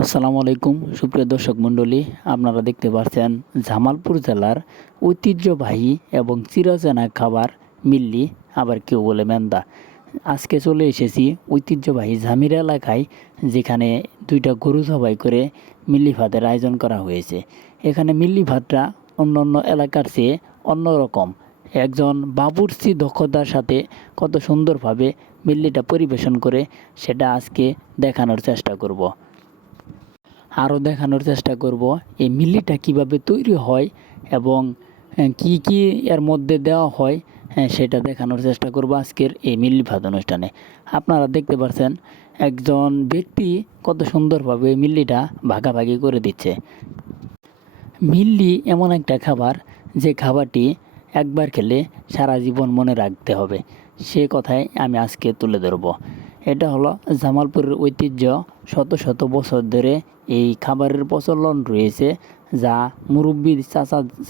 আসসালামু আলাইকুম সুপ্রিয় দর্শক মণ্ডলী, আপনারা দেখতে পাচ্ছেন জামালপুর জেলার ঐতিহ্যবাহী এবং চিরচেনা খাবার মিল্লি, আবার কেউ বলে মেন্দা। আজকে চলে এসেছি ঐতিহ্যবাহী ঝামিরা এলাকায়, যেখানে দুইটা গরু জবাই করে মিল্লি ভাতের আয়োজন করা হয়েছে। এখানে মিল্লি ভাতটা অন্যান্য এলাকার চেয়ে অন্যরকম। একজন বাবুর্চি দক্ষতার সাথে কত সুন্দরভাবে মিল্লিটা পরিবেশন করে সেটা আজকে দেখানোর চেষ্টা করব। আরও দেখানোর চেষ্টা করব এই মিল্লিটা কিভাবে তৈরি হয় এবং কি কি এর মধ্যে দেওয়া হয়, সেটা দেখানোর চেষ্টা করব আজকের এই মিল্লি ভাত অনুষ্ঠানে। আপনারা দেখতে পাচ্ছেন একজন ব্যক্তি কত সুন্দরভাবে মিল্লিটা ভাগাভাগি করে দিচ্ছে। মিল্লি এমন একটা খাবার, যে খাবারটি একবার খেলে সারা জীবন মনে রাখতে হবে, সে কথাই আমি আজকে তুলে ধরব। এটা হলো জামালপুরের ঐতিহ্য। শত শত বছর ধরে এই খাবারের প্রচলন রয়েছে, যা মুরব্বী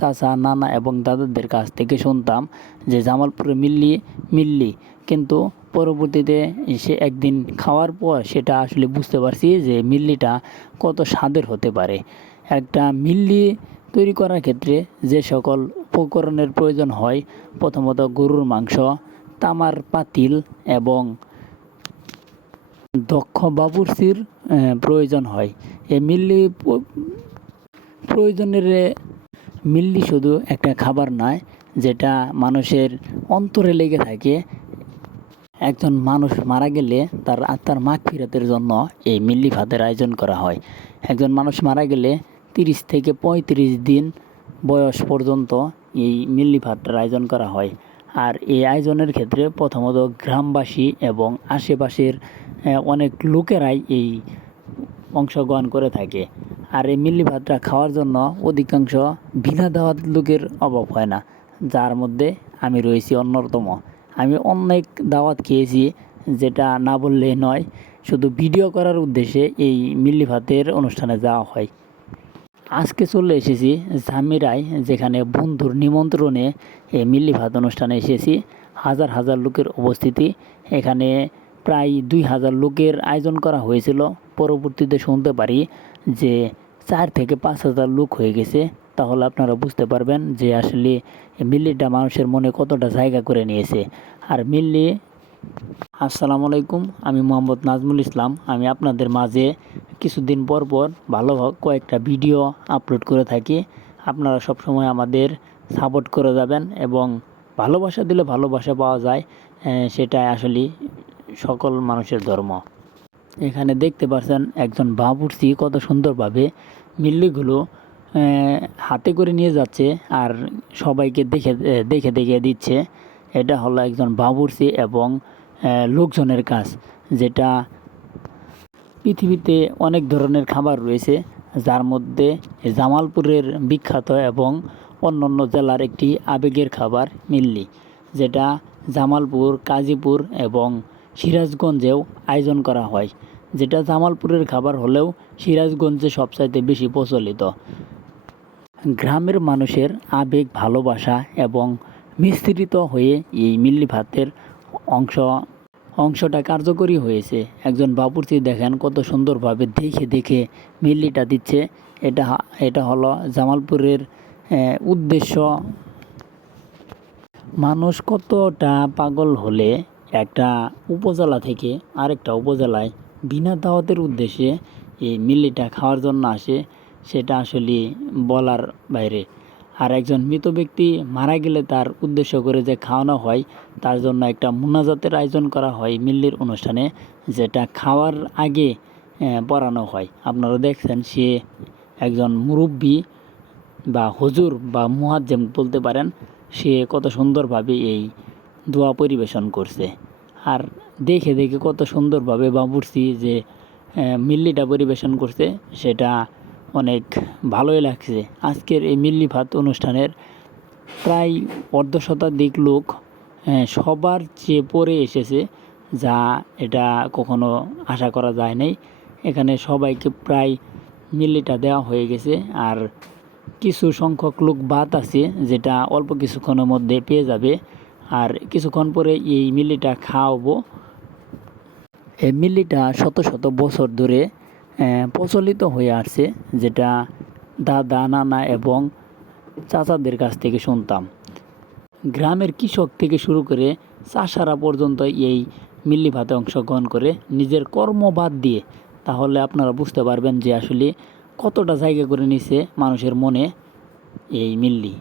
চাচা নানা এবং দাদাদের কাছ থেকে শুনতাম যে জামালপুরে মিল্লি মিল্লি, কিন্তু পরবর্তীতে সে একদিন খাওয়ার পর সেটা আসলে বুঝতে পারছি যে মিল্লিটা কত স্বাদের হতে পারে। একটা মিল্লি তৈরি করার ক্ষেত্রে যে সকল উপকরণের প্রয়োজন হয়, প্রথমত গরুর মাংস, তামার পাতিল এবং দক্ষ বাবুর্চির প্রয়োজন হয়। এই মিল্লি প্রয়োজনের মিল্লি শুধু একটা খাবার নয়, যেটা মানুষের অন্তরে লেগে থাকে। একজন মানুষ মারা গেলে তার আত্মার মাগফিরাতের জন্য এই মিল্লি ভাতের আয়োজন করা হয়। একজন মানুষ মারা গেলে 30 থেকে 35 দিন বয়স পর্যন্ত এই মিল্লি ভাতটার আয়োজন করা হয়। আর এই আয়োজনের ক্ষেত্রে প্রথমত গ্রামবাসী এবং আশেপাশের অনেক লোকেরাই এই অংশগ্রহণ করে থাকে। আর এই মিল্লি ভাতটা খাওয়ার জন্য অধিকাংশ বিনা দাওয়াত লোকের অভাব হয় না, যার মধ্যে আমি রয়েছি অন্যতম। আমি অনেক দাওয়াত খেয়েছি, যেটা না বললেই নয়। শুধু ভিডিও করার উদ্দেশ্যে এই মিল্লি ভাতের অনুষ্ঠানে যাওয়া হয়। আজকে চলে এসেছি ঝামিরায়, যেখানে বন্ধুর নিমন্ত্রণে এই মিল্লি ভাত অনুষ্ঠানে এসেছি। হাজার হাজার লোকের উপস্থিতি। এখানে প্রায় 2000 লোকের আয়োজন করা হয়েছিল। পরবর্তীতে শুনতে পারি যে 4 থেকে 5000 লোক হয়ে গেছে। তাহলে আপনারা বুঝতে পারবেন যে আসলে মিল্লিটা মানুষের মনে কতটা জায়গা করে নিয়েছে। আর মিল্লি, আসসালামু আলাইকুম, আমি মোহাম্মদ নাজমুল ইসলাম। আমি আপনাদের মাঝে কিছুদিন পর পর ভালো কয়েকটা ভিডিও আপলোড করে থাকি। আপনারা সবসময় আমাদের সাপোর্ট করে যাবেন এবং ভালোবাসা দিলে ভালোবাসা পাওয়া যায়, সেটাই আসলে সকল মানুষের ধর্ম। এখানে দেখতে পাচ্ছেন একজন বাবুর্চি কত সুন্দরভাবে মিল্লিগুলো হাতে করে নিয়ে যাচ্ছে আর সবাইকে দেখে দেখে দেখে দিচ্ছে। এটা হলো একজন বাবুর্চি এবং লোকজনের কাজ, যেটা পৃথিবীতে অনেক ধরনের খাবার রয়েছে, যার মধ্যে জামালপুরের বিখ্যাত এবং অন্যান্য জেলার একটি আবেগের খাবার মিল্লি, যেটা জামালপুর, গাজীপুর এবং সিরাজগঞ্জেও আয়োজন করা হয়। যেটা জামালপুরের খাবার হলেও সিরাজগঞ্জে সবচাইতে বেশি প্রচলিত। গ্রামের মানুষের আবেগ, ভালোবাসা এবং মিশ্রিত হয়ে এই মিল্লি ভাতের অংশটা কার্যকরী হয়েছে। একজন বাবুর্চি দেখেন কত সুন্দরভাবে দেখে দেখে মিল্লিটা দিচ্ছে। এটা হলো জামালপুরের উদ্দেশ্য। মানুষ কতটা পাগল হলে একটা উপজেলা থেকে আরেকটা উপজেলায় বিনা দাওয়াতের উদ্দেশ্যে এই মিল্লিটা খাওয়ার জন্য আসে, সেটা আসলে বলার বাইরে। আর একজন মৃত ব্যক্তি মারা গেলে তার উদ্দেশ্য করে যে খাওয়ানো হয়, তার জন্য একটা মুনাজাতের আয়োজন করা হয় মিল্লির অনুষ্ঠানে, যেটা খাওয়ার আগে পড়ানো হয়। আপনারা দেখছেন সে একজন মুরব্বী বা হুজুর বা মুয়াজ্জিম বলতে পারেন, সে কত সুন্দরভাবে এই দোয়া পরিবেশন করছে। আর দেখে দেখে কত সুন্দরভাবে বাবুর্চি যে মিল্লিটা পরিবেশন করছে, সেটা অনেক ভালোই লাগছে। আজকের এই মিল্লি ভাত অনুষ্ঠানের প্রায় অর্ধশতাধিক লোক সবার চেয়ে পরে এসেছে, যা এটা কখনো আশা করা যায় নাই। এখানে সবাইকে প্রায় মিল্লিটা দেওয়া হয়ে গেছে। আর কিছু সংখ্যক লোক বাদ আছে, যেটা অল্প কিছুক্ষণের মধ্যে পেয়ে যাবে। আর কিছুক্ষণ পরে এই মিল্লিটা খাওয়াবো। এই মিল্লিটা শত শত বছর ধরে প্রচলিত হয়ে আসছে, যেটা দাদা নানা এবং চাচাদের কাছ থেকে শুনতাম। গ্রামের কৃষক থেকে শুরু করে চাষারা পর্যন্ত এই মিল্লি ভাতে অংশগ্রহণ করে নিজের কর্ম বাদ দিয়ে। তাহলে আপনারা বুঝতে পারবেন যে আসলে কতটা জায়গা করে নিছে মানুষের মনে এই মিল্লি।